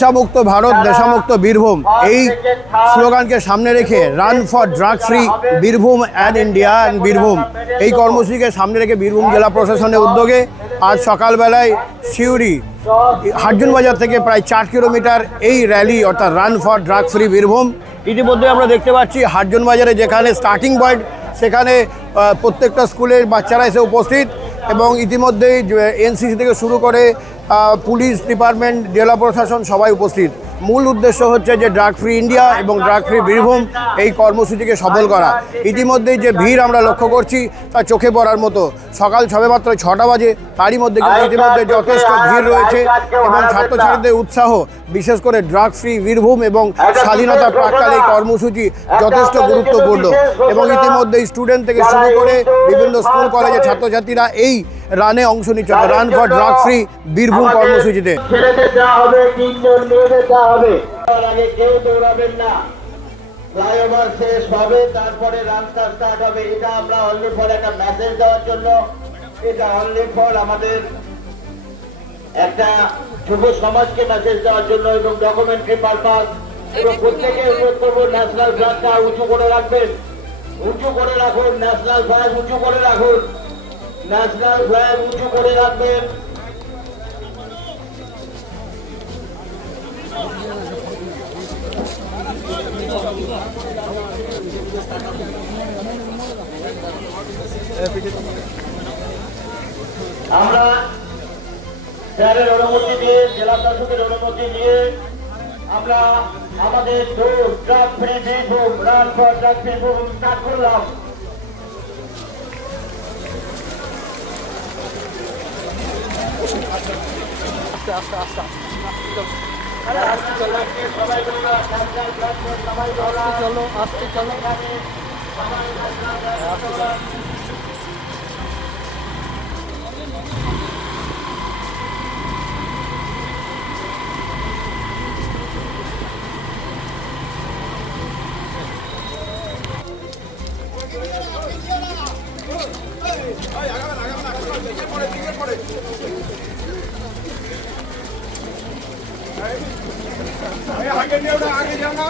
নেশামুক্ত ভারত, নেশামুক্ত বীরভূম এই স্লোগানকে সামনে রেখে run for drug free Birbhum and India and Birbhum এই কর্মসূচিকে সামনে রেখে বীরভূম জেলা প্রশাসনের উদ্যোগে আজ সকালবেলায় সিউড়ি হার্জুন বাজার থেকে প্রায় 4 কিলোমিটার এই র্যালি অর্থাৎ run for drug free Birbhum. ইতিমধ্যে আমরা দেখতে পাচ্ছি হার্জুন বাজারে যেখানে স্টার্টিং পয়েন্ট সেখানে প্রত্যেকটা স্কুলের বাচ্চারা এসে উপস্থিত এবং ইতিমধ্যেই এনসিসি থেকে শুরু করে পুলিশ ডিপার্টমেন্ট, জেলা প্রশাসন সবাই উপস্থিত। মূল উদ্দেশ্য হচ্ছে যে ড্রাগ ফ্রি ইন্ডিয়া এবং ড্রাগ ফ্রি বীরভূম এই কর্মসূচিকে সফল করা। ইতিমধ্যেই যে ভিড় আমরা লক্ষ্য করছি তা চোখে পড়ার মতো। সকাল সবেমাত্র 6টা বাজে, তারই মধ্যে কিন্তু ইতিমধ্যে যথেষ্ট ভিড় রয়েছে এবং ছাত্রছাত্রীদের উৎসাহ, বিশেষ করে ড্রাগ ফ্রি বীরভূম এবং স্বাধীনতা প্রাক্কালে এই কর্মসূচি যথেষ্ট গুরুত্বপূর্ণ এবং ইতিমধ্যে স্টুডেন্ট থেকে শুরু করে বিভিন্ন স্কুল কলেজের ছাত্রছাত্রীরা এই রানে অংশ নিচ্ছে, run for drug free Birbhum কর্মসূচিতে। ফ্লাইওভার শেষ হবে, তারপরে রাস্তা স্টার্ট হবে। এটা আমরা অনলি ফর একটা মেসেজ দেওয়ার জন্য, এটা অনলি ফর আমাদের একটা যুব সমাজকে মেসেজ দেওয়ার জন্য এবং ডকুমেন্টারি পারপাস। এবং প্রত্যেকে অনুরোধ করবো ন্যাশনাল ফ্ল্যাগটা উঁচু করে রাখবেন, উঁচু করে রাখুন, ন্যাশনাল ফ্ল্যাগ উঁচু করে রাখুন, ন্যাশনাল ফ্ল্যাগ উঁচু করে রাখবেন। আমরা স্যারের অনুমতি দিয়ে, জেলা শাসকের অনুমতি নিয়ে আমরা আমাদের drug free Birbhum, run for drug free Birbhum start করলাম। आगे जाना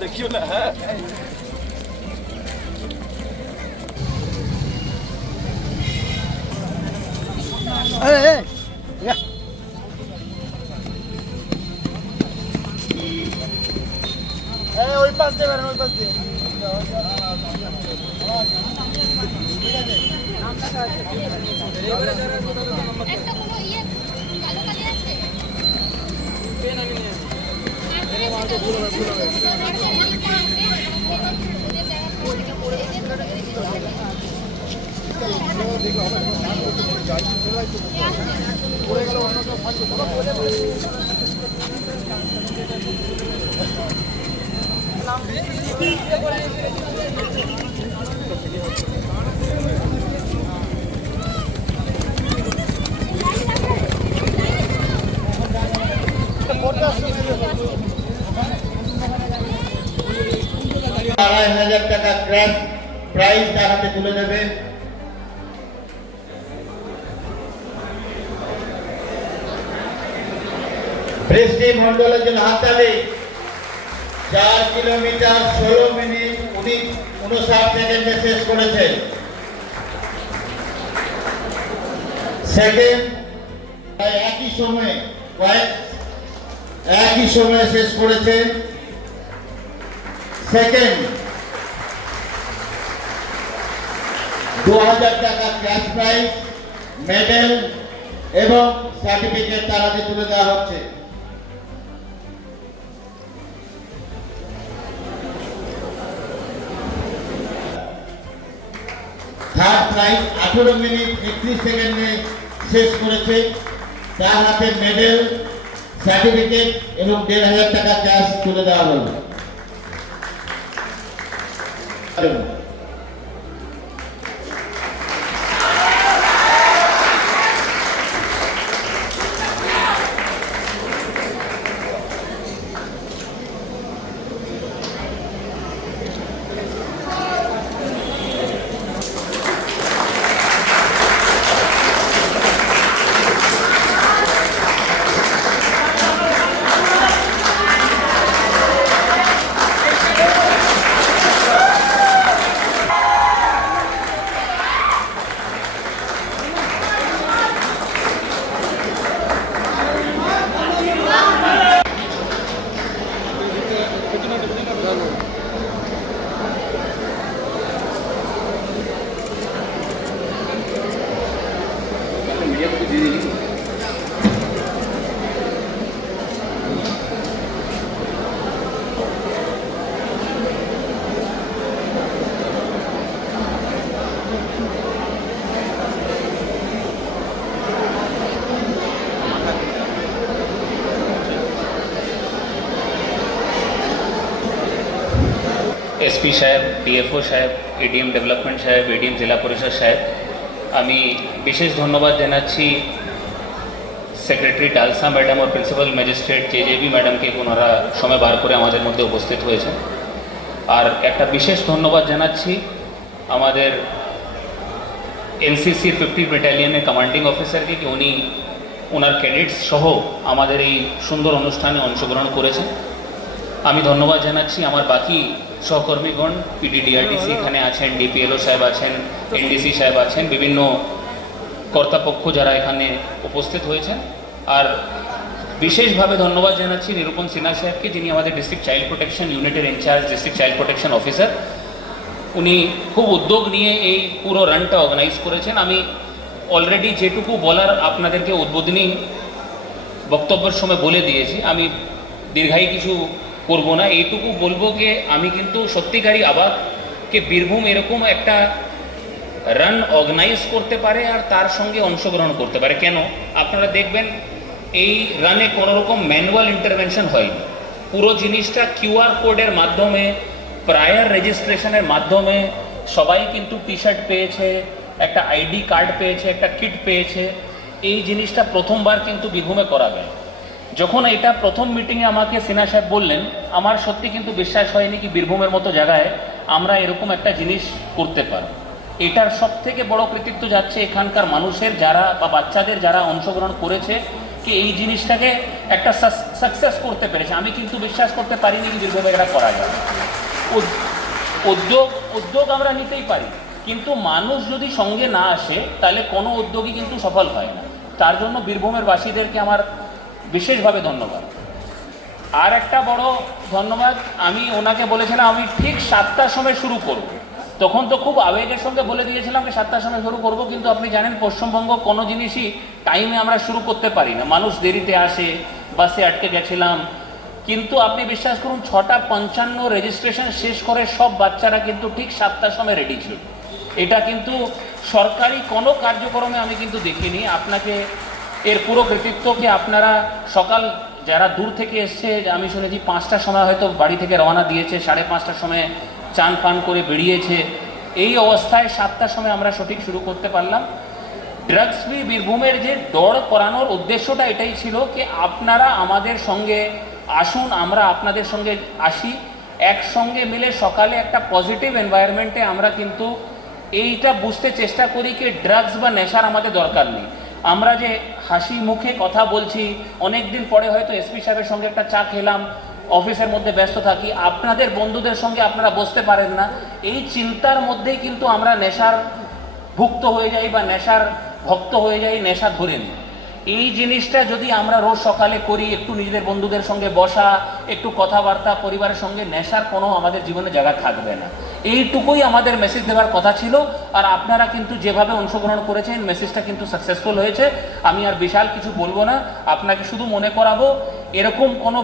देखियो ना है ওই পাশ দিয়ে বেরোন, ওই পাশ দিয়ে টাকা ক্র্যাশ প্রাইজ তার হাতে তুলে দেবে। বৃষ্টি মন্ডলের জন্য হাততালি। 4 কিলোমিটার 16 মিনিট 59 সেকেন্ডে শেষ করেছে। সেকেন্ড একই সময়ে শেষ করেছে। সেকেন্ড 2000 টাকা ক্যাশ প্রাইজ, মেডেল এবং সার্টিফিকেট তার হাতে তুলে দেওয়া হচ্ছে। থার্ড প্রাইজ 18 মিনিট 31 সেকেন্ডে শেষ করেছে, তার হাতে মেডেল, সার্টিফিকেট এবং 1500 টাকা ক্যাশ তুলে দেওয়া হলো। এসপি সাহেব, ডিএফও সাহেব, এডিএম ডেভেলপমেন্ট সাহেব, এডিএম জেলা পরিষদ সাহেব, আমি বিশেষ ধন্যবাদ জানাচ্ছি সেক্রেটারি ডালসা ম্যাডাম ও প্রিন্সিপাল ম্যাজিস্ট্রেট জেজেবি ম্যাডামকে, ওনারা সময় বার করে আমাদের মধ্যে উপস্থিত হয়েছে। আর একটা বিশেষ ধন্যবাদ জানাচ্ছি আমাদের এনসিসির 50 ব্যাটালিয়নের কমান্ডিং অফিসারকে, কি উনি ওনার ক্যাডেটস সহ আমাদের এই সুন্দর অনুষ্ঠানে অংশগ্রহণ করেছেন। আমি ধন্যবাদ জানাচ্ছি আমার বাকি সহকর্মীগণ, পিডিডিআরডিসি এখানে আছেন, ডিপিএলও সাহেব আছেন, এনডিসি সাহেব আছেন, বিভিন্ন কর্তাপক্ষ যারা এখানে উপস্থিত হয়েছেন। আর বিশেষভাবে ধন্যবাদ জানাচ্ছি নিরূপম সিনহা সাহেবকে, যিনি আমাদের ডিস্ট্রিক্ট চাইল্ড প্রোটেকশন ইউনিটের in charge, district child protection officer. উনি খুব উদ্যোগ নিয়ে এই পুরো রানটা অর্গানাইজ করেছেন। আমি অলরেডি যেটুকু বলার আপনাদেরকে উদ্বোধনী বক্তব্যের সময় বলে দিয়েছি, আমি দীর্ঘায়ী কিছু করব না। এইটুকু বলবো যে আমি কিন্তু সত্যিকারই অবাক যে বীরভূম এরকম একটা রান অর্গানাইজ করতে পারে আর তার সঙ্গে অংশগ্রহণ করতে পারে। কেন? আপনারা দেখবেন এই রানে কোনো রকম ম্যানুয়াল ইন্টারভেনশন হয়নি। পুরো জিনিসটা কিউআর কোডের মাধ্যমে, প্রায়ার রেজিস্ট্রেশনের মাধ্যমে সবাই কিন্তু টি শার্ট পেয়েছে, একটা আইডি কার্ড পেয়েছে, একটা কিট পেয়েছে। এই জিনিসটা প্রথমবার কিন্তু বীরভূমে করা গেল। যখন এটা প্রথম মিটিংয়ে আমাকে সিনহা সাহেব বললেন, আমার সত্যি কিন্তু বিশ্বাস হয়নি কি বীরভূমের মতো জায়গায় আমরা এরকম একটা জিনিস করতে পারি। এটার সব থেকে বড় কৃতিত্ব যাচ্ছে এখানকার মানুষের, যারা বা বাচ্চাদের যারা অংশগ্রহণ করেছে, কি এই জিনিসটাকে একটা সাকসেস করতে পেরেছে। আমি কিন্তু বিশ্বাস করতে পারিনি কি বীরভূমে এটা করা যাবে। উদ্যোগ আমরা নিতেই পারি, কিন্তু মানুষ যদি সঙ্গে না আসে তাহলে কোনো উদ্যোগই কিন্তু সফল হয় না। তার জন্য বীরভূমের বাসীদেরকে আমার বিশেষভাবে ধন্যবাদ। আর একটা বড় ধন্যবাদ, আমি ওনাকে বলেছিলাম আমি ঠিক 7টার সময় শুরু করব। তখন তো খুব আবেগের সঙ্গে বলে দিয়েছিলাম যে 7টার সময় শুরু করব, কিন্তু আপনি জানেন পশ্চিমবঙ্গ কোনো জিনিসই টাইমে আমরা শুরু করতে পারি না, মানুষ দেরিতে আসে, বাসে আটকে গেছিলাম। কিন্তু আপনি বিশ্বাস করুন 6:55 রেজিস্ট্রেশন শেষ করে সব বাচ্চারা কিন্তু ঠিক 7টার সময় রেডি ছিল। এটা কিন্তু সরকারি কোনো কার্যক্রমে আমি কিন্তু দেখিনি। আপনাকে এর পুরো কৃতিত্বকে আপনারা সকাল যারা দূর থেকে এসছে, আমি শুনেছি 5টার সময় হয়তো বাড়ি থেকে রওনা দিয়েছে, 5:30টার সময় চান পান করে বেরিয়েছে। এই অবস্থায় 7টার সময় আমরা সঠিক শুরু করতে পারলাম। ড্রাগস ফ্রি বীরভূমের যে দৌড় করানোর উদ্দেশ্যটা এটাই ছিল কি আপনারা আমাদের সঙ্গে আসুন, আমরা আপনাদের সঙ্গে আসি, একসঙ্গে মিলে সকালে একটা পজিটিভ এনভায়রনমেন্টে আমরা কিন্তু এইটা বুঝতে চেষ্টা করি কি ড্রাগস বা নেশার আমাদের দরকার নেই। আমরা যে হাসি মুখে কথা বলছি, অনেক দিন পরে হয়তো এসপি সাহেবের সঙ্গে একটা চা খেলাম, অফিসের মধ্যে ব্যস্ত থাকি, আপনাদের বন্ধুদের সঙ্গে আপনারা বসতে পারেন না, এই চিন্তার মধ্যেই কিন্তু আমরা নেশার ভুক্ত হয়ে যাই বা নেশার ভক্ত হয়ে যাই, নেশা ধরে নিই। এই জিনিসটা যদি আমরা রোজ সকালে করি, একটু নিজেদের বন্ধুদের সঙ্গে বসা, একটু কথাবার্তা, পরিবারের সঙ্গে, নেশার কোনো আমাদের জীবনে জায়গা থাকবে না। এইটুকুই আমাদের মেসেজ দেওয়ার কথা ছিল। আর আপনারা কিন্তু যেভাবে অংশগ্রহণ করেছেন, মেসেজটা কিন্তু সাকসেসফুল হয়েছে। আমি আর বিশাল কিছু বলবো না, আপনাকে শুধু মনে করাবো এরকম কোনো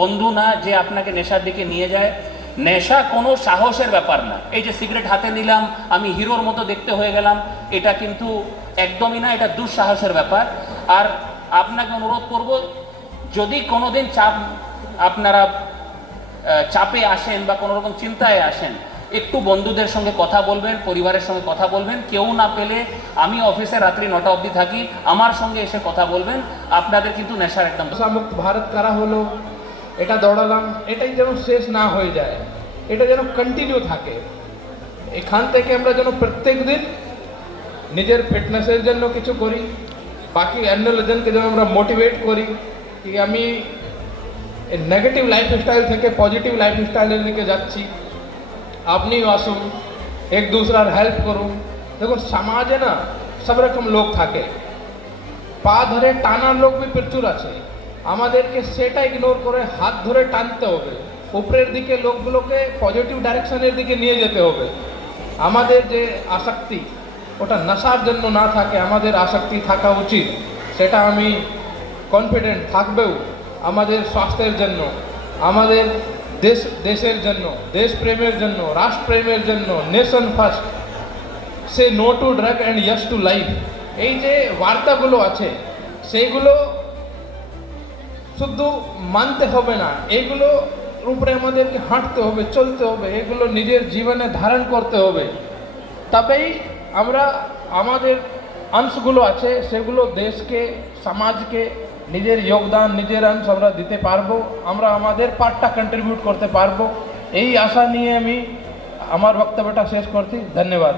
বন্ধু না যে আপনাকে নেশার দিকে নিয়ে যায়। নেশা কোনো সাহসের ব্যাপার না। এই যে সিগারেট হাতে নিলাম, আমি হিরোর মতো দেখতে হয়ে গেলাম, এটা কিন্তু একদমই না, এটা দুঃসাহসের ব্যাপার। আর আপনাকে অনুরোধ করব, যদি কোনোদিন আপনারা চাপে আসেন বা কোনো রকম চিন্তায় আসেন, একটু বন্ধুদের সঙ্গে কথা বলবেন, পরিবারের সঙ্গে কথা বলবেন। কেউ না পেলে আমি অফিসে রাত্রি 9টা অবধি থাকি, আমার সঙ্গে এসে কথা বলবেন। আপনাদের কিন্তু নেশার একদম নেশামুক্ত ভারত করা হলো, এটা দৌড়ালাম, এটাই যেন শেষ না হয়ে যায়, এটা যেন কন্টিনিউ থাকে। এখান থেকে আমরা যেন প্রত্যেক দিন নিজের ফিটনেসের জন্য কিছু করি, বাকি অন্যজনকে যেন আমরা মোটিভেট করি কি আমি নেগেটিভ লাইফস্টাইল থেকে পজিটিভ লাইফস্টাইলের দিকে যাচ্ছি, আপনিও আসুন, এক दूसराর হেল্প করুন। দেখুন সমাজে না সব রকম লোক থাকে, পা ধরে টানার লোক भी প্রচুর আছে, আমাদেরকে সেটা ইগনোর করে হাত ধরে টানতে হবে, উপরের দিকে লোকগুলোকে পজিটিভ ডাইরেকশনের দিকে নিয়ে যেতে হবে। আমাদের যে আসক্তি ওটা নেশার জন্য না থাকে, আমাদের আসক্তি থাকা উচিত, সেটা আমি কনফিডেন্ট থাকবেও আমাদের স্বাস্থ্যের জন্য, আমাদের দেশের জন্য, দেশপ্রেমের জন্য, রাষ্ট্রপ্রেমের জন্য, nation first, say no to drug and yes to life, এই যে বার্তাগুলো আছে সেইগুলো শুধু মানতে হবে না, এগুলো উপরে আমাদেরকে হাঁটতে হবে, চলতে হবে, এগুলো নিজের জীবনে ধারণ করতে হবে। তবেই আমরা আমাদের অংশগুলো আছে সেগুলো দেশকে, সমাজকে নিজের যোগদান, নিজের অংশ আমরা দিতে পারবো, আমরা আমাদের পার্টটা কন্ট্রিবিউট করতে পারবো। এই আশা নিয়ে আমি আমার বক্তব্যটা শেষ করছি। ধন্যবাদ।